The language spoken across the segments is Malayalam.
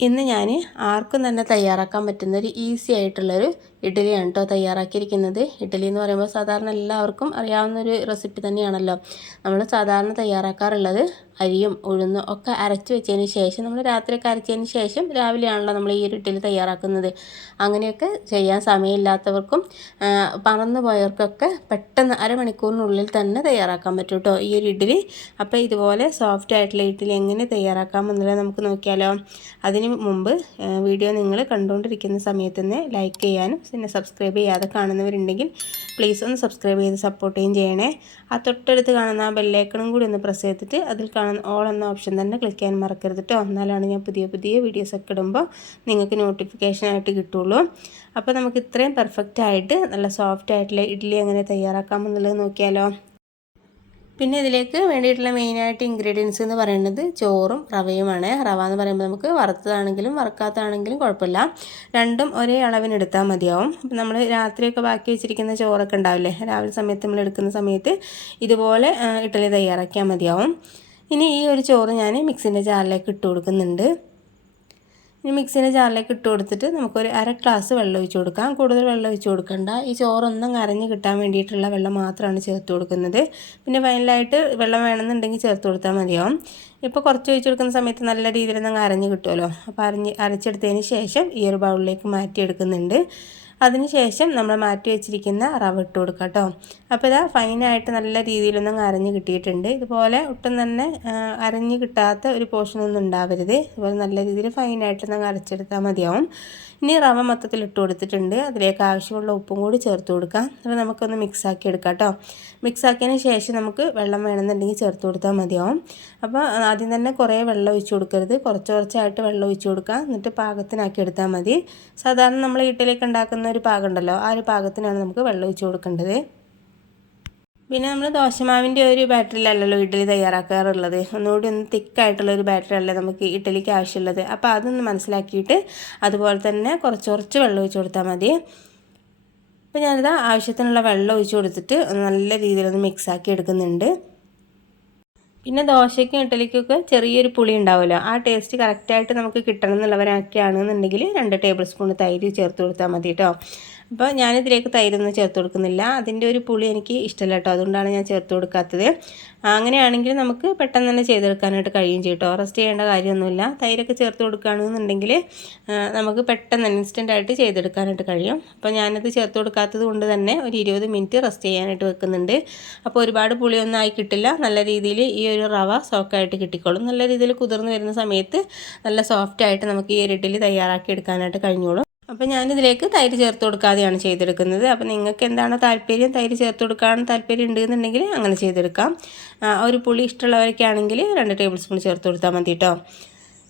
ഇന്ന് ഞാൻ ആർക്കും തന്നെ തയ്യാറാക്കാൻ പറ്റുന്ന ഒരു ഈസി ആയിട്ടുള്ളൊരു ഇഡ്ഡലിയാണ് കേട്ടോ തയ്യാറാക്കിയിരിക്കുന്നത്. ഇഡ്ഡലി എന്ന് പറയുമ്പോൾ സാധാരണ എല്ലാവർക്കും അറിയാവുന്ന ഒരു റെസിപ്പി തന്നെയാണല്ലോ. നമ്മൾ സാധാരണ തയ്യാറാക്കാറുള്ളത് അരിയും ഉഴുന്നും ഒക്കെ അരച്ച് വെച്ചതിന് ശേഷം നമ്മൾ രാത്രിയൊക്കെ അരച്ചതിന് ശേഷം രാവിലെയാണല്ലോ നമ്മൾ ഈ ഒരു ഇഡ്ഡലി തയ്യാറാക്കുന്നത്. അങ്ങനെയൊക്കെ ചെയ്യാൻ സമയമില്ലാത്തവർക്കും പറന്നു പോയവർക്കൊക്കെ പെട്ടെന്ന് അരമണിക്കൂറിനുള്ളിൽ തന്നെ തയ്യാറാക്കാൻ പറ്റും കേട്ടോ ഈ ഒരു ഇഡ്ഡലി. അപ്പോൾ ഇതുപോലെ സോഫ്റ്റ് ആയിട്ടുള്ള ഇഡ്ഡലി എങ്ങനെ തയ്യാറാക്കാമെന്നുള്ളത് നമുക്ക് നോക്കിയാലോ. അതിന് മുമ്പ് വീഡിയോ നിങ്ങൾ കണ്ടുകൊണ്ടിരിക്കുന്ന സമയത്ത് തന്നെ ലൈക്ക് ചെയ്യാനും പിന്നെ സബ്സ്ക്രൈബ് ചെയ്യാതെ കാണുന്നവരുണ്ടെങ്കിൽ പ്ലീസ് ഒന്ന് സബ്സ്ക്രൈബ് ചെയ്ത് സപ്പോർട്ട് ചെയ്യുകയും ചെയ്യണേ. ആ തൊട്ടടുത്ത് കാണുന്ന ആ ബെല്ലേക്കണും കൂടി ഒന്ന് പ്രസ് ചെയ്തിട്ട് അതിൽ കാണുന്ന ഓൾ എന്ന ഓപ്ഷൻ തന്നെ ക്ലിക്ക് ചെയ്യാൻ മറക്കരുത് കേട്ടോ എന്നാലാണ് ഞാൻ പുതിയ പുതിയ വീഡിയോസ് ഒക്കെ ഇടുമ്പോൾ നിങ്ങൾക്ക് നോട്ടിഫിക്കേഷനായിട്ട് കിട്ടുള്ളൂ. അപ്പോൾ നമുക്ക് ഇത്രയും പെർഫെക്റ്റ് ആയിട്ട് നല്ല സോഫ്റ്റ് ആയിട്ടുള്ള ഇഡ്ഡലി എങ്ങനെ തയ്യാറാക്കാമെന്നുള്ളത് നോക്കിയാലോ. പിന്നെ ഇതിലേക്ക് വേണ്ടിയിട്ടുള്ള മെയിനായിട്ട് ഇൻഗ്രീഡിയൻസ് എന്ന് പറയുന്നത് ചോറും റവയുമാണ്. റവ എന്ന് പറയുമ്പോൾ നമുക്ക് വറുത്തതാണെങ്കിലും വറുക്കാത്തതാണെങ്കിലും കുഴപ്പമില്ല. രണ്ടും ഒരേ അളവിനെടുത്താൽ മതിയാവും. അപ്പം നമ്മൾ രാത്രിയൊക്കെ ബാക്കി വെച്ചിരിക്കുന്ന ചോറൊക്കെ ഉണ്ടാവില്ലേ? രാവിലെ സമയത്ത് നമ്മൾ എടുക്കുന്ന സമയത്ത് ഇതുപോലെ ഇഡ്ഡലി തയ്യാറാക്കിയാൽ മതിയാവും. ഇനി ഈ ഒരു ചോറ് ഞാൻ മിക്സിന്റെ ജാറിലേക്ക് ഇട്ട് കൊടുക്കുന്നുണ്ട്. ഇനി മിക്സിന്റെ ജാറിലേക്ക് ഇട്ട് കൊടുത്തിട്ട് നമുക്കൊരു അര ഗ്ലാസ് വെള്ളം ഒഴിച്ച് കൊടുക്കാം. കൂടുതൽ വെള്ളം ഒഴിച്ച് കൊടുക്കണ്ട. ഈ ചോറൊന്നും കരഞ്ഞ് കിട്ടാൻ വേണ്ടിയിട്ടുള്ള വെള്ളം മാത്രമാണ് ചേർത്ത് കൊടുക്കുന്നത്. പിന്നെ ഫൈനലായിട്ട് വെള്ളം വേണമെന്നുണ്ടെങ്കിൽ ചേർത്ത് കൊടുത്താൽ മതിയാവും. ഇപ്പോൾ കുറച്ച് ഒഴിച്ച് കൊടുക്കുന്ന സമയത്ത് നല്ല രീതിയിൽ നിന്ന് അരഞ്ഞ് കിട്ടുമല്ലോ. അപ്പോൾ അരഞ്ഞ് അരച്ചെടുത്തതിന് ശേഷം ഈ ഒരു ബൗളിലേക്ക് മാറ്റിയെടുക്കുന്നുണ്ട്. അതിനുശേഷം നമ്മൾ മാറ്റി വെച്ചിരിക്കുന്ന റവ ഇട്ട് കൊടുക്കുക കേട്ടോ. അപ്പോൾ ഇതാ ഫൈനായിട്ട് നല്ല രീതിയിലൊന്നും അരഞ്ഞ് കിട്ടിയിട്ടുണ്ട്. ഇതുപോലെ ഒട്ടും തന്നെ അരഞ്ഞ് കിട്ടാത്ത ഒരു പോർഷനൊന്നും ഉണ്ടാവരുത്. ഇതുപോലെ നല്ല രീതിയിൽ ഫൈനായിട്ട് നമ്മൾ അരച്ചെടുത്താൽ മതിയാവും. ഇനി റവ മൊത്തത്തിൽ ഇട്ട് കൊടുത്തിട്ടുണ്ട്. അതിലേക്ക് ആവശ്യമുള്ള ഉപ്പും കൂടി ചേർത്ത് കൊടുക്കാം. അപ്പോൾ നമുക്കൊന്ന് മിക്സാക്കി എടുക്കാം കേട്ടോ മിക്സാക്കിയതിന് ശേഷം നമുക്ക് വെള്ളം വേണമെന്നുണ്ടെങ്കിൽ ചേർത്ത് കൊടുത്താൽ മതിയാവും. അപ്പോൾ ആദ്യം തന്നെ കുറേ വെള്ളം ഒഴിച്ച് കൊടുക്കരുത്. കുറച്ച് കുറച്ചായിട്ട് വെള്ളം ഒഴിച്ച് കൊടുക്കാം. എന്നിട്ട് പാകത്തിനാക്കി എടുത്താൽ മതി. സാധാരണ നമ്മൾ വീട്ടിലേക്ക് ഉണ്ടാക്കുന്ന ഒരു പാകം ഉണ്ടല്ലോ. ആ ഒരു പാകത്തിനാണ് നമുക്ക് വെള്ളം ഒഴിച്ച് കൊടുക്കേണ്ടത്. പിന്നെ നമ്മൾ ദോശമാവിന്റെ ഒരു ബാറ്ററിയിലല്ലല്ലോ ഇഡ്ഡലി തയ്യാറാക്കാറുള്ളത്. ഒന്നുകൂടി ഒന്ന് തിക്കായിട്ടുള്ള ഒരു ബാറ്ററി അല്ലേ നമുക്ക് ഇഡ്ഡലിക്ക് ആവശ്യമുള്ളത്. അപ്പോൾ അതൊന്ന് മനസ്സിലാക്കിയിട്ട് അതുപോലെ തന്നെ കുറച്ച് കുറച്ച് വെള്ളം ഒഴിച്ച് കൊടുത്താൽ മതി. അപ്പോൾ ഞാനിത് ആവശ്യത്തിനുള്ള വെള്ളം ഒഴിച്ച് കൊടുത്തിട്ട് നല്ല രീതിയിലൊന്ന് മിക്സാക്കി എടുക്കുന്നുണ്ട്. പിന്നെ ദോശയ്ക്കും ഇഡ്ഡലിക്കൊക്കെ ചെറിയൊരു പുളി ഉണ്ടാവുമല്ലോ. ആ ടേസ്റ്റ് കറക്റ്റായിട്ട് നമുക്ക് കിട്ടണം എന്നുള്ളവരൊക്കെയാണെന്നുണ്ടെങ്കിൽ രണ്ട് ടേബിൾ സ്പൂൺ തൈര് ചേർത്ത് കൊടുത്താൽ മതി കേട്ടോ. അപ്പോൾ ഞാനിതിലേക്ക് തൈരൊന്നും ചേർത്ത് കൊടുക്കുന്നില്ല. അതിന്റെ ഒരു പുളി എനിക്ക് ഇഷ്ടമല്ല കേട്ടോ. അതുകൊണ്ടാണ് ഞാൻ ചേർത്ത് കൊടുക്കാത്തത്. അങ്ങനെയാണെങ്കിൽ നമുക്ക് പെട്ടെന്ന് തന്നെ ചെയ്തെടുക്കാനായിട്ട് കഴിയും ചെയ്യട്ടോ. റെസ്റ്റ് ചെയ്യേണ്ട കാര്യമൊന്നുമില്ല. തൈരൊക്കെ ചേർത്ത് കൊടുക്കുകയാണെന്നുണ്ടെങ്കിൽ നമുക്ക് പെട്ടെന്ന് ഇൻസ്റ്റന്റായിട്ട് ചെയ്തെടുക്കാനായിട്ട് കഴിയും. അപ്പോൾ ഞാനത് ചേർത്ത് കൊടുക്കാത്തത് കൊണ്ട് തന്നെ ഒരു ഇരുപത് മിനിറ്റ് റെസ്റ്റ് ചെയ്യാനായിട്ട് വെക്കുന്നുണ്ട്. അപ്പോൾ ഒരുപാട് പുളിയൊന്നും ആയി കിട്ടില്ല. നല്ല രീതിയിൽ ഈ ഒരു റവ സോക്കായിട്ട് കിട്ടിക്കോളും. നല്ല രീതിയിൽ കുതിർന്ന് വരുന്ന സമയത്ത് നല്ല സോഫ്റ്റായിട്ട് നമുക്ക് ഈ ഒരു ഇഡ്ഡലി തയ്യാറാക്കി എടുക്കാനായിട്ട് കഴിഞ്ഞോളും. അപ്പോൾ ഞാനിതിലേക്ക് തൈര് ചേർത്ത് കൊടുക്കാതെയാണ് ചെയ്തെടുക്കുന്നത്. അപ്പോൾ നിങ്ങൾക്ക് എന്താണോ താല്പര്യം? തൈര് ചേർത്ത് കൊടുക്കാൻ താല്പര്യം ഉണ്ടെന്നുണ്ടെങ്കിൽ അങ്ങനെ ചെയ്തെടുക്കാം. ഒരു പുളി ഇഷ്ടമുള്ളവരൊക്കെ ആണെങ്കിൽ രണ്ട് ടേബിൾ സ്പൂൺ ചേർത്ത് കൊടുത്താൽ മതി കേട്ടോ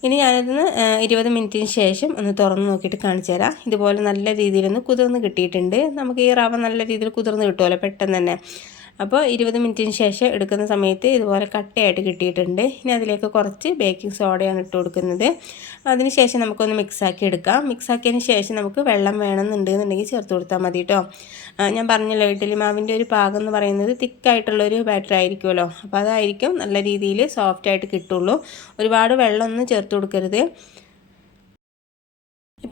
ഇനി ഞാനിതൊന്ന് ഇരുപത് മിനിറ്റിന് ശേഷം ഒന്ന് തുറന്ന് നോക്കിയിട്ട് കാണിച്ചു തരാം. ഇതുപോലെ നല്ല രീതിയിലൊന്ന് കുതിർന്ന് കിട്ടിയിട്ടുണ്ട്. നമുക്ക് ഈ റവ നല്ല രീതിയിൽ കുതിർന്ന് കിട്ടുമല്ലോ പെട്ടെന്ന് തന്നെ. അപ്പോൾ ഇരുപത് മിനിറ്റിന് ശേഷം എടുക്കുന്ന സമയത്ത് ഇതുപോലെ കട്ടയായിട്ട് കിട്ടിയിട്ടുണ്ട്. ഇനി അതിലേക്ക് കുറച്ച് ബേക്കിംഗ് സോഡയാണ് ഇട്ട് കൊടുക്കുന്നത്. അതിന് ശേഷം നമുക്കൊന്ന് മിക്സാക്കി എടുക്കാം. മിക്സാക്കിയതിന് ശേഷം നമുക്ക് വെള്ളം വേണമെന്നുണ്ടെന്നുണ്ടെങ്കിൽ ചേർത്ത് കൊടുത്താൽ മതി കേട്ടോ. ഞാൻ പറഞ്ഞല്ലോ ഇഡ്ഡലി മാവിന്റെ ഒരു പാകം എന്ന് പറയുന്നത് തിക്കായിട്ടുള്ളൊരു ബാറ്റർ ആയിരിക്കുമല്ലോ. അപ്പോൾ അതായിരിക്കും നല്ല രീതിയിൽ സോഫ്റ്റായിട്ട് കിട്ടുള്ളൂ. ഒരുപാട് വെള്ളമൊന്നും ചേർത്ത് കൊടുക്കരുത്.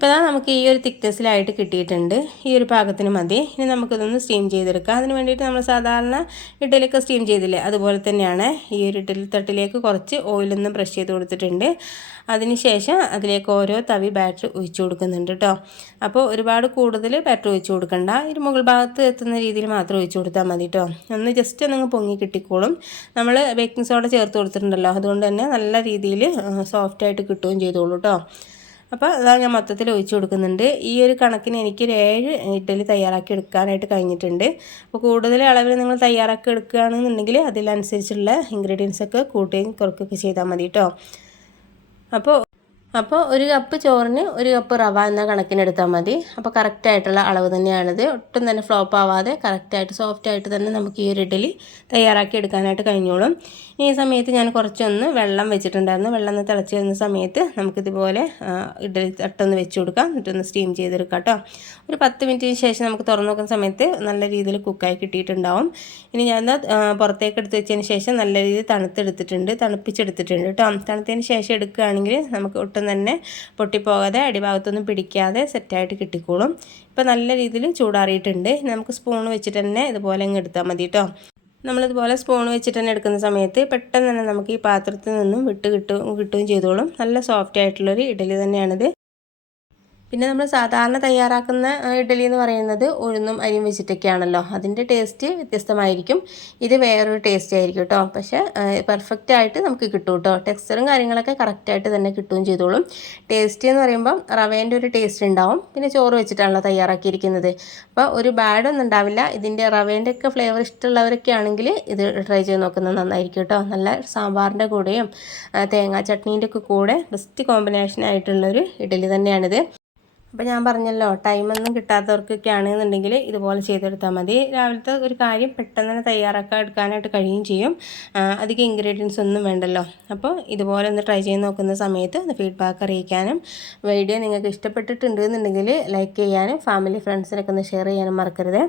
ഇപ്പോൾ ഇതാ നമുക്ക് ഈ ഒരു തിക്നെസ്സിലായിട്ട് കിട്ടിയിട്ടുണ്ട്. ഈ ഒരു പാകത്തിന് മതി. ഇനി നമുക്കിതൊന്ന് സ്റ്റീം ചെയ്തെടുക്കാം. അതിന് വേണ്ടിയിട്ട് നമ്മൾ സാധാരണ ഇഡലിയൊക്കെ സ്റ്റീം ചെയ്തില്ലേ? അതുപോലെ തന്നെയാണ് ഈ ഒരു ഇഡ്ഡലി തട്ടിലേക്ക് കുറച്ച് ഓയിലൊന്ന് ബ്രഷ് ചെയ്ത് കൊടുത്തിട്ടുണ്ട്. അതിനുശേഷം അതിലേക്ക് ഓരോ തവി ബാറ്റർ ഒഴിച്ചു കൊടുക്കുന്നുണ്ട് കേട്ടോ അപ്പോൾ ഒരുപാട് കൂടുതൽ ബാറ്റർ ഒഴിച്ചു കൊടുക്കണ്ട. ഒരു മുകൾ ഭാഗത്ത് എത്തുന്ന രീതിയിൽ മാത്രം ഒഴിച്ചു കൊടുത്താൽ മതി കേട്ടോ ഒന്ന് ജസ്റ്റ് ഒന്ന് പൊങ്ങി കിട്ടിക്കോളും. നമ്മൾ ബേക്കിംഗ് സോഡ ചേർത്ത് കൊടുത്തിട്ടുണ്ടല്ലോ. അതുകൊണ്ട് തന്നെ നല്ല രീതിയിൽ സോഫ്റ്റായിട്ട് കിട്ടുകയും ചെയ്തോളൂ കേട്ടോ അപ്പോൾ അതാണ് ഞാൻ മൊത്തത്തിൽ ഒഴിച്ചു കൊടുക്കുന്നുണ്ട്. ഈ ഒരു കണക്കിന് എനിക്ക് ഒരു ഏഴ് ഇഡ്ഡലി തയ്യാറാക്കി എടുക്കാനായിട്ട് കഴിഞ്ഞിട്ടുണ്ട്. അപ്പോൾ കൂടുതൽ അളവിൽ നിങ്ങൾ തയ്യാറാക്കി എടുക്കുകയാണെന്നുണ്ടെങ്കിൽ അതിനനുസരിച്ചുള്ള ഇൻഗ്രീഡിയൻസ് ഒക്കെ കൂട്ടുകയും കുറക്കുകയൊക്കെ ചെയ്താൽ മതി കേട്ടോ അപ്പോൾ അപ്പോൾ ഒരു കപ്പ് ചോറിന് ഒരു കപ്പ് റവ എന്ന കണക്കിനെടുത്താൽ മതി. അപ്പോൾ കറക്റ്റായിട്ടുള്ള അളവ് തന്നെയാണിത്. ഒട്ടും തന്നെ ഫ്ലോപ്പ് ആവാതെ കറക്റ്റായിട്ട് സോഫ്റ്റ് ആയിട്ട് തന്നെ നമുക്ക് ഈ ഒരു ഇഡലി തയ്യാറാക്കി എടുക്കാനായിട്ട് കഴിഞ്ഞോളും. ഈ സമയത്ത് ഞാൻ കുറച്ചൊന്ന് വെള്ളം വെച്ചിട്ടുണ്ടായിരുന്നു. വെള്ളം ഒന്ന് തിളച്ച് വരുന്ന സമയത്ത് നമുക്കിതുപോലെ ഇഡലി തട്ടൊന്ന് വെച്ച് കൊടുക്കാം. എന്നിട്ടൊന്ന് സ്റ്റീം ചെയ്തെടുക്കാം കേട്ടോ. ഒരു പത്ത് മിനിറ്റിന് ശേഷം നമുക്ക് തുറന്നു നോക്കുന്ന സമയത്ത് നല്ല രീതിയിൽ കുക്കായി കിട്ടിയിട്ടുണ്ടാവും. ഇനി ഞാൻ പുറത്തേക്ക് എടുത്ത് വെച്ചതിന് ശേഷം നല്ല രീതിയിൽ തണുത്തെടുത്തിട്ടുണ്ട്. തണുപ്പിച്ചെടുത്തിട്ടുണ്ട് കേട്ടോ. തണുത്തതിന് ശേഷം എടുക്കുകയാണെങ്കിൽ നമുക്ക് ഒട്ടും പെട്ടെന്ന് തന്നെ പൊട്ടിപ്പോകാതെ അടിഭാഗത്തൊന്നും പിടിക്കാതെ സെറ്റായിട്ട് കിട്ടിക്കോളും. ഇപ്പോൾ നല്ല രീതിയിൽ ചൂടാറിയിട്ടുണ്ട്. നമുക്ക് സ്പൂൺ വെച്ചിട്ട് തന്നെ ഇതുപോലെ അങ്ങ് എടുത്താൽ മതി കേട്ടോ നമ്മളിതുപോലെ സ്പൂൺ വെച്ചിട്ട് തന്നെ എടുക്കുന്ന സമയത്ത് പെട്ടെന്ന് തന്നെ നമുക്ക് ഈ പാത്രത്തിൽ നിന്നും വിട്ട് കിട്ടും കിട്ടുകയും ചെയ്തോളും. നല്ല സോഫ്റ്റ് ആയിട്ടുള്ളൊരു ഇഡലി തന്നെയാണിത്. പിന്നെ നമ്മൾ സാധാരണ തയ്യാറാക്കുന്ന ഇഡ്ഡലി എന്ന് പറയുന്നത് ഉഴുന്നും അരിയും വെച്ചിട്ടൊക്കെയാണല്ലോ. അതിന്റെ ടേസ്റ്റ് വ്യത്യസ്തമായിരിക്കും. ഇത് വേറൊരു ടേസ്റ്റ് ആയിരിക്കും കേട്ടോ പക്ഷേ പെർഫെക്റ്റ് ആയിട്ട് നമുക്ക് കിട്ടും കേട്ടോ ടെക്സ്ചറും കാര്യങ്ങളൊക്കെ കറക്റ്റായിട്ട് തന്നെ കിട്ടുകയും ചെയ്തോളും. ടേസ്റ്റ് എന്ന് പറയുമ്പം റവേന്റെ ഒരു ടേസ്റ്റ് ഉണ്ടാവും. പിന്നെ ചോറ് വെച്ചിട്ടാണല്ലോ തയ്യാറാക്കിയിരിക്കുന്നത്. അപ്പോൾ ഒരു ബാഡൊന്നും ഉണ്ടാവില്ല. ഇതിന്റെ റവേന്റെ ഒക്കെ ഫ്ലേവർ ഇഷ്ടമുള്ളവരൊക്കെ ആണെങ്കിൽ ഇത് ട്രൈ ചെയ്ത് നോക്കുന്നത് നന്നായിരിക്കും കേട്ടോ നല്ല സാമ്പാറിന്റെ കൂടെയും തേങ്ങാ ചട്നീന്റെ ഒക്കെ കൂടെ ബെസ്റ്റ് കോമ്പിനേഷൻ ആയിട്ടുള്ളൊരു ഇഡലി തന്നെയാണിത്. അപ്പോൾ ഞാൻ പറഞ്ഞല്ലോ ടൈമൊന്നും കിട്ടാത്തവർക്കൊക്കെ ആണെന്നുണ്ടെങ്കിൽ ഇതുപോലെ ചെയ്തെടുത്താൽ മതി. രാവിലത്തെ ഒരു കാര്യം പെട്ടെന്ന് തന്നെ തയ്യാറാക്കാൻ എടുക്കാനായിട്ട് കഴിയുകയും ചെയ്യും. അധികം ഇൻഗ്രീഡിയൻസ് ഒന്നും വേണ്ടല്ലോ. അപ്പോൾ ഇതുപോലെ ഒന്ന് ട്രൈ ചെയ്ത് നോക്കുന്ന സമയത്ത് ഒന്ന് ഫീഡ്ബാക്ക് അറിയിക്കാനും വീഡിയോ നിങ്ങൾക്ക് ഇഷ്ടപ്പെട്ടിട്ടുണ്ട് എന്നുണ്ടെങ്കിൽ ലൈക്ക് ചെയ്യാനും ഫാമിലി ഫ്രണ്ട്സിനൊക്കെ ഒന്ന് ഷെയർ ചെയ്യാനും മറക്കരുത്.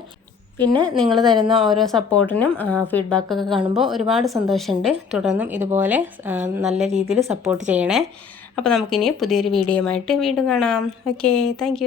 പിന്നെ നിങ്ങൾ തരുന്ന ഓരോ സപ്പോർട്ടിനും ഫീഡ്ബാക്കൊക്കെ കാണുമ്പോൾ ഒരുപാട് സന്തോഷമുണ്ട്. തുടർന്നും ഇതുപോലെ നല്ല രീതിയിൽ സപ്പോർട്ട് ചെയ്യണേ. അപ്പോൾ നമുക്കിനി പുതിയൊരു വീഡിയോയുമായിട്ട് വീണ്ടും കാണാം. Okay thank